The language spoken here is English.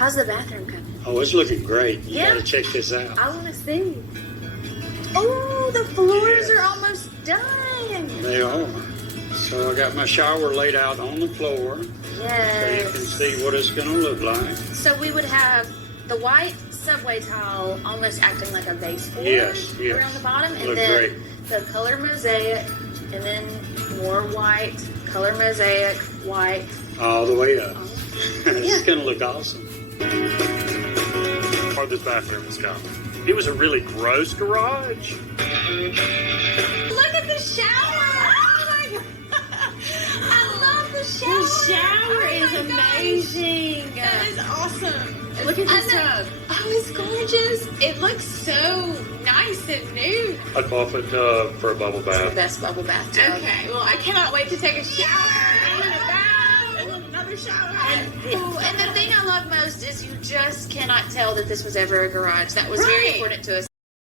How's the bathroom coming? Oh, it's looking great. You Yeah. gotta check this out. I want to see. Oh, the floors are almost done. They are. So I got my shower laid out on the floor. So you Yes. can see what it's gonna look like. So we would have the white subway tile almost acting like a baseboard Yes, yes. around the bottom, and Look then great. the color mosaic, and then more white, color mosaic, white. All the way up. Yeah. It's gonna look awesome. Or this bathroom is coming. It was a really gross garage. Look at the shower! Oh my god! I love the shower! The shower is amazing. That is awesome. Look at I this know. tub. Oh, it's gorgeous. It looks so nice and new. A 12-foot tub for a bubble The bath. best bubble bath tub. Okay, well, I cannot wait to take a shower. And then a bath. And then another shower. And the thing I love most is you just cannot tell that this was ever a garage. That was very Right. important to us.